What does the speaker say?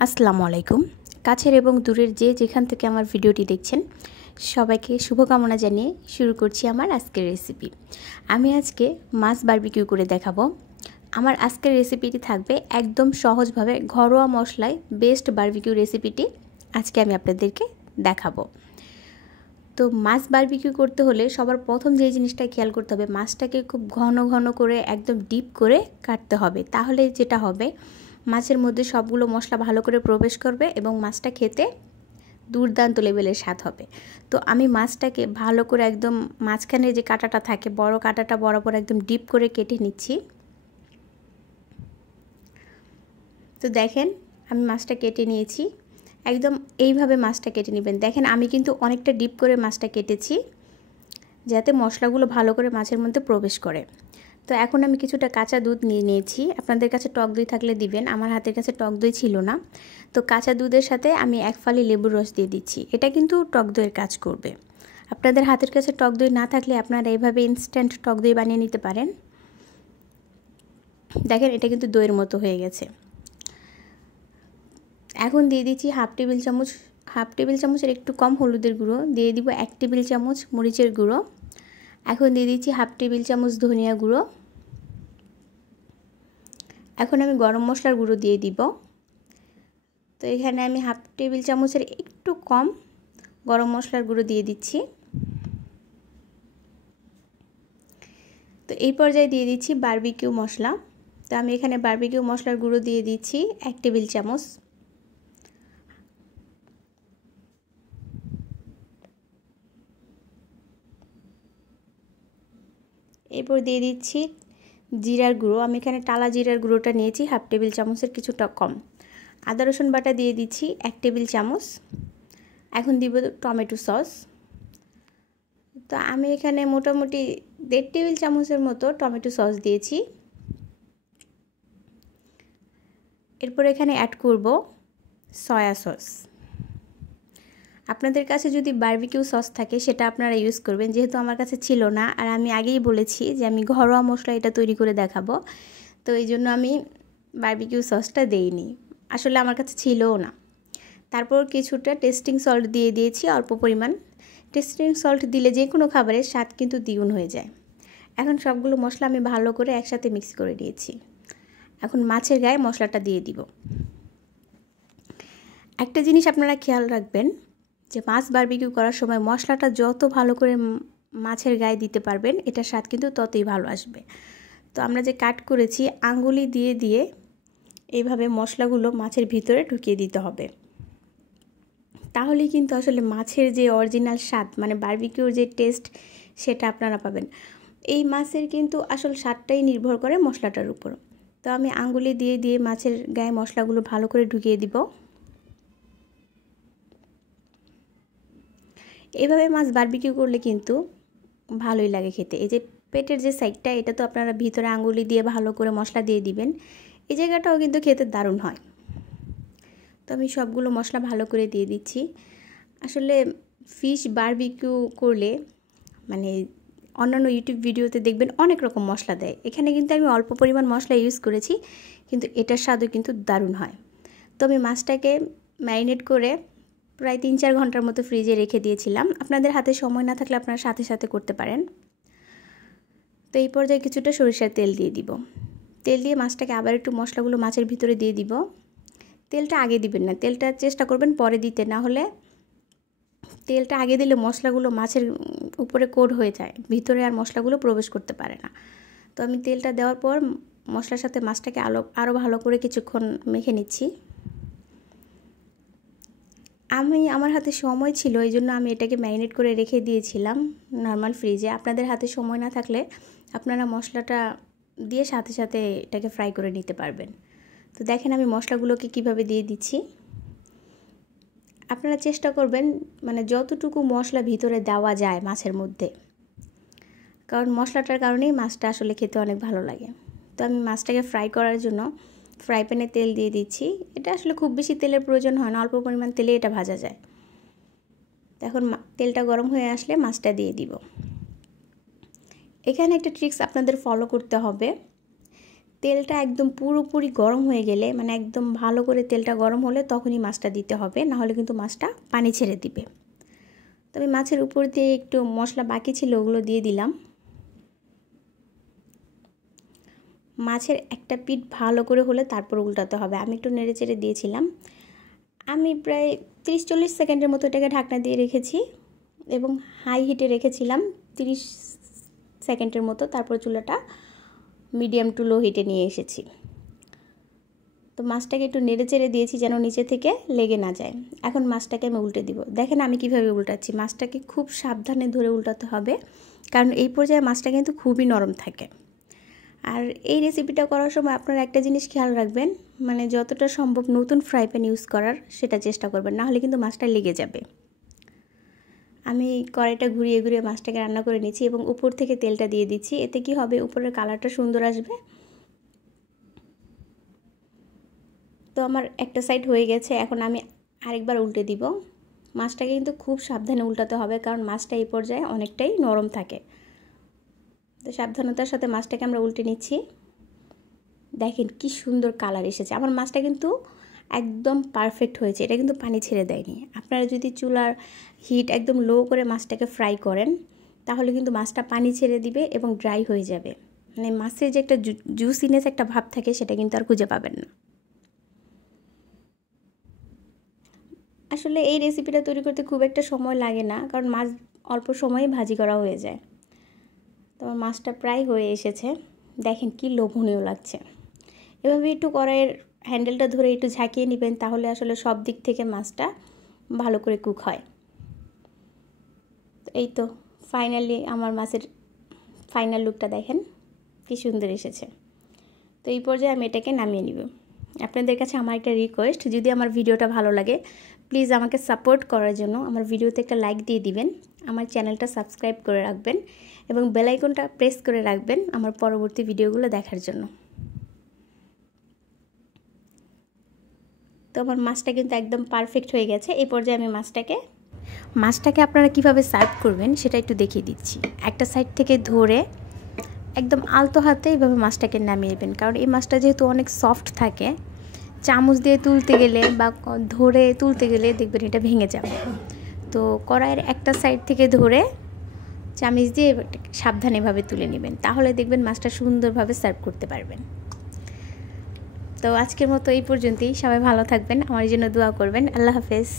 আসসালামু আলাইকুম। কাছের এবং দূরের যে যেখান থেকে আমার ভিডিওটি দেখছেন সবাইকে শুভকামনা জানিয়ে শুরু করছি আমার আজকের রেসিপি। আমি আজকে মাছ বারবিকিউ করে দেখাবো। আমার আজকের রেসিপিটি থাকবে একদম সহজভাবে ঘরোয়া মশলায় বেস্ট বারবিকিউ রেসিপিটি আজকে আমি আপনাদেরকে দেখাবো। তো মাছ বারবিকিউ করতে হলে সবার প্রথম যে জিনিসটা খেয়াল করতে হবে, মাছটাকে খুব ঘন ঘন করে একদম ডিপ করে কাটতে হবে। তাহলে যেটা হবে, মাছের মধ্যে সবগুলো মশলা ভালো করে প্রবেশ করবে এবং মাছটা খেতে দুর্দান্ত লেভেলের স্বাদ হবে। তো আমি মাছটাকে ভালো করে একদম মাঝখানে যে কাঁটাটা থাকে, বড় কাঁটাটা বরাবর একদম ডিপ করে কেটে নিচ্ছি। তো দেখেন আমি মাছটা কেটে নিয়েছি। একদম এইভাবে মাছটা কেটে নেবেন। দেখেন আমি কিন্তু অনেকটা ডিপ করে মাছটা কেটেছি যাতে মশলাগুলো ভালো করে মাছের মধ্যে প্রবেশ করে। তো এখন আমি কিছুটা কাঁচা দুধ নিয়ে নিয়েছি। আপনাদের কাছে টক দই থাকলে দিবেন, আমার হাতের কাছে টক দই ছিল না। তো কাঁচা দুধের সাথে আমি 1 ফালি লেবুর রস দিয়ে দিচ্ছি। এটা কিন্তু টক দইয়ের কাজ করবে। আপনাদের হাতের কাছে টক দই না থাকলে আপনারা এইভাবে ইনস্ট্যান্ট টক দই বানিয়ে নিতে পারেন। দেখেন এটা কিন্তু দইয়ের মতো হয়ে গেছে। এখন দিয়ে দিচ্ছি হাফ টেবিল চামচের একটু কম হলুদের গুঁড়ো, দিয়ে দিব 1 টেবিল চামচ মরিচের গুঁড়ো। এখন দিয়ে দিচ্ছি হাফ টেবিল চামচ ধনিয়া গুঁড়ো। এখন আমি গরম মশলার গুঁড়ো দিয়ে দিব। তো এখানে আমি হাফ টেবিল চামচের একটু কম গরম মশলার গুঁড়ো দিয়ে দিচ্ছি। তো এই পর্যায়ে দিয়ে দিচ্ছি বারবিকিউ মশলা। তো আমি এখানে বারবিকিউ মশলার গুঁড়ো দিয়ে দিচ্ছি 1 টেবিল চামচ। এরপর দিয়ে দিচ্ছি জিরার গুঁড়ো। আমি এখানে টালা জিরার গুঁড়োটা নিয়েছি হাফ টেবিল চামচের কিছুটা কম। আদা রসুন বাটা দিয়ে দিচ্ছি 1 টেবিল চামচ। এখন দিব টমেটো সস। তো আমি এখানে মোটামুটি 1.5 টেবিল চামচের মতো টমেটো সস দিয়েছি। এরপর এখানে অ্যাড করব সয়া সস। আপনাদের কাছে যদি বারবিকিউ সস থাকে সেটা আপনারা ইউজ করবেন, যেহেতু আমার কাছে ছিল না। আর আমি আগেই বলেছি যে আমি ঘরোয়া মশলা এটা তৈরি করে দেখাবো, তো এই জন্য আমি বারবিকিউ সসটা দেইনি, আসলে আমার কাছে ছিলও না। তারপর কিছুটা টেস্টিং সল্ট দিয়ে দিয়েছি, অল্প পরিমাণ। টেস্টিং সল্ট দিলে যে কোনো খাবারের স্বাদ কিন্তু দ্বিগুণ হয়ে যায়। এখন সবগুলো মশলা আমি ভালো করে একসাথে মিক্স করে দিয়েছি। এখন মাছের গায়ে মশলাটা দিয়ে দিব। একটা জিনিস আপনারা খেয়াল রাখবেন যে মাছ বারবিকিউ করার সময় মশলাটা যত ভালো করে মাছের গায়ে দিতে পারবেন, এটার স্বাদ কিন্তু ততই ভালো আসবে। তো আমরা যে কাট করেছি আঙ্গুলি দিয়ে দিয়ে এইভাবে মশলাগুলো মাছের ভিতরে ঢুকিয়ে দিতে হবে। তাহলেই কিন্তু আসলে মাছের যে অরিজিনাল স্বাদ, মানে বারবিকিউর যে টেস্ট, সেটা আপনারা পাবেন। এই মাছের কিন্তু আসল স্বাদটাই নির্ভর করে মশলাটার উপর। তো আমি আঙ্গুলি দিয়ে দিয়ে মাছের গায়ে মশলাগুলো ভালো করে ঢুকিয়ে দিব। এইভাবে মাছ বারবিকিউ করলে কিন্তু ভালোই লাগে খেতে। এই যে পেটের যে সাইডটা, এটা তো আপনারা ভিতরে আঙ্গুলি দিয়ে ভালো করে মশলা দিয়ে দিবেন। এই জায়গাটাও কিন্তু খেতে দারুণ হয়। তো আমি সবগুলো মশলা ভালো করে দিয়ে দিচ্ছি। আসলে ফিশ বারবিকিউ করলে মানে অন্যান্য ইউটিউব ভিডিওতে দেখবেন অনেক রকম মশলা দেয়, এখানে কিন্তু আমি অল্প পরিমাণ মশলা ইউজ করেছি, কিন্তু এটার স্বাদও কিন্তু দারুণ হয়। তো আমি মাছটাকে ম্যারিনেট করে প্রায় 3-4 ঘন্টার মতো ফ্রিজে রেখে দিয়েছিলাম। আপনাদের হাতে সময় না থাকলে আপনারা সাথে সাথে করতে পারেন। তো এই পর্যায়ে কিছুটা সরিষার তেল দিয়ে দিব। তেল দিয়ে মাছটাকে আবার একটু মশলাগুলো মাছের ভিতরে দিয়ে দিব। তেলটা আগে দিবেন না, তেলটা চেষ্টা করবেন পরে দিতে, না হলে তেলটা আগে দিলে মশলাগুলো মাছের উপরে কোট হয়ে যায়, ভিতরে আর মশলাগুলো প্রবেশ করতে পারে না। তো আমি তেলটা দেওয়ার পর মশলার সাথে মাছটাকে আরও ভালো করে কিছুক্ষণ মেখে নিচ্ছি। আমার হাতে সময় ছিল, এই জন্য আমি এটাকে ম্যারিনেট করে রেখে দিয়েছিলাম নর্মাল ফ্রিজে। আপনাদের হাতে সময় না থাকলে আপনারা মশলাটা দিয়ে সাথে সাথে এটাকে ফ্রাই করে নিতে পারবেন। তো দেখেন আমি মশলাগুলোকে কিভাবে দিয়ে দিচ্ছি। আপনারা চেষ্টা করবেন মানে যতটুকু মশলা ভিতরে দেওয়া যায় মাছের মধ্যে, কারণ মশলাটার কারণেই মাছটা আসলে খেতে অনেক ভালো লাগে। তো আমি মাছটাকে ফ্রাই করার জন্য ফ্রাই প্যানে তেল দিয়ে দিচ্ছি। এটা আসলে খুব বেশি তেলের প্রয়োজন হয় না, অল্প পরিমাণ তেলে এটা ভাজা যায়। এখন তেলটা গরম হয়ে আসলে মাছটা দিয়ে দিব। এখানে একটা ট্রিক্স আপনাদের ফলো করতে হবে। তেলটা একদম পুরোপুরি গরম হয়ে গেলে, মানে একদম ভালো করে তেলটা গরম হলে তখনই মাছটা দিতে হবে, নাহলে কিন্তু মাছটা পানি ছেড়ে দিবে। তবে মাছের উপর দিয়ে একটু মশলা বাকি ছিল, ওগুলো দিয়ে দিলাম। মাছের একটা পিঠ ভালো করে হলে তারপর উল্টাতে হবে। আমি একটু নেড়ে চেড়ে দিয়েছিলাম। আমি প্রায় 30-40 সেকেন্ডের মতো এটাকে ঢাকনা দিয়ে রেখেছি এবং হাই হিটে রেখেছিলাম 30 সেকেন্ডের মতো। তারপর চুলাটা মিডিয়াম টু লো হিটে নিয়ে এসেছি। তো মাছটাকে একটু নেড়ে চেড়ে দিয়েছি যেন নিচে থেকে লেগে না যায়। এখন মাছটাকে আমি উল্টে দিব। দেখেন আমি কিভাবে উল্টাচ্ছি। মাছটাকে খুব সাবধানে ধরে উল্টাতে হবে, কারণ এই পর্যায়ে মাছটা কিন্তু খুবই নরম থাকে। আর এই রেসিপিটা করার সময় আপনারা একটা জিনিস খেয়াল রাখবেন, মানে যতটা সম্ভব নতুন ফ্রাই প্যান ইউজ করার সেটা চেষ্টা করবেন, নাহলে কিন্তু মাছটা লেগে যাবে। আমি কড়াইটা ঘুরিয়ে ঘুরিয়ে মাছটাকে রান্না করে নিচ্ছি এবং উপর থেকে তেলটা দিয়ে দিচ্ছি। এতে কি হবে, উপরের কালারটা সুন্দর আসবে। তো আমার একটা সাইড হয়ে গেছে, এখন আমি আরেকবার উল্টে দিব। মাছটাকে কিন্তু খুব সাবধানে উল্টাতে হবে, কারণ মাছটা এই পর্যায়ে অনেকটাই নরম থাকে। তো সাবধানতার সাথে মাছটাকে আমরা উল্টে নিচ্ছি। দেখেন কি সুন্দর কালার এসেছে। আমার মাছটা কিন্তু একদম পারফেক্ট হয়েছে, এটা কিন্তু পানি ছেড়ে দেয়নি। আপনারা যদি চুলার হিট একদম লো করে মাছটাকে ফ্রাই করেন, তাহলে কিন্তু মাছটা পানি ছেড়ে দিবে এবং ড্রাই হয়ে যাবে। মানে মাছের যে একটা জুসিনেস একটা ভাব থাকে, সেটা কিন্তু আর খুঁজে পাবেন না। আসলে এই রেসিপিটা তৈরি করতে খুব একটা সময় লাগে না, কারণ মাছ অল্প সময়ে ভাজি করা হয়ে যায়। তো আমার মাছটা প্রায় হয়ে এসেছে। দেখেন কি লোভনীয় লাগছে। এভাবে একটু কড়াইয়ের হ্যান্ডেলটা ধরে একটু ঝাঁকিয়ে নেবেন, তাহলে আসলে সব দিক থেকে মাছটা ভালো করে কুক হয়। এই তো ফাইনালি আমার মাছের ফাইনাল লুকটা দেখেন কি সুন্দর এসেছে। তো এই পর্যায়ে আমি এটাকে নামিয়ে নিব। আপনাদের কাছে আমার একটা রিকোয়েস্ট, যদি আমার ভিডিওটা ভালো লাগে প্লিজ আমাকে সাপোর্ট করার জন্য আমার ভিডিওতে একটা লাইক দিয়ে দিবেন, আমার চ্যানেলটা সাবস্ক্রাইব করে রাখবেন এবং বেল আইকনটা প্রেস করে রাখবেন আমার পরবর্তী ভিডিওগুলো দেখার জন্য। তো আমার মাছটা কিন্তু একদম পারফেক্ট হয়ে গেছে। এই পর্যায়ে আমি মাছটাকে আপনারা কিভাবে সার্ভ করবেন সেটা একটু দেখিয়ে দিচ্ছি। একটা সাইড থেকে ধরে একদম আলতো হাতে এইভাবে মাছটাকে নামিয়ে নেবেন, কারণ এই মাছটা যেহেতু অনেক সফট থাকে, চামচ দিয়ে তুলতে গেলে বা ধরে তুলতে গেলে দেখবেন এটা ভেঙে যাবে। তো কড়াইয়ের একটা সাইড থেকে ধরে চামচ দিয়ে সাবধানেভাবে তুলে নেবেন, তাহলে দেখবেন মাছটা সুন্দরভাবে সার্ভ করতে পারবেন। তো আজকের মতো এই পর্যন্তই। সবাই ভালো থাকবেন, আমার জন্য দোয়া করবেন। আল্লাহ হাফেজ।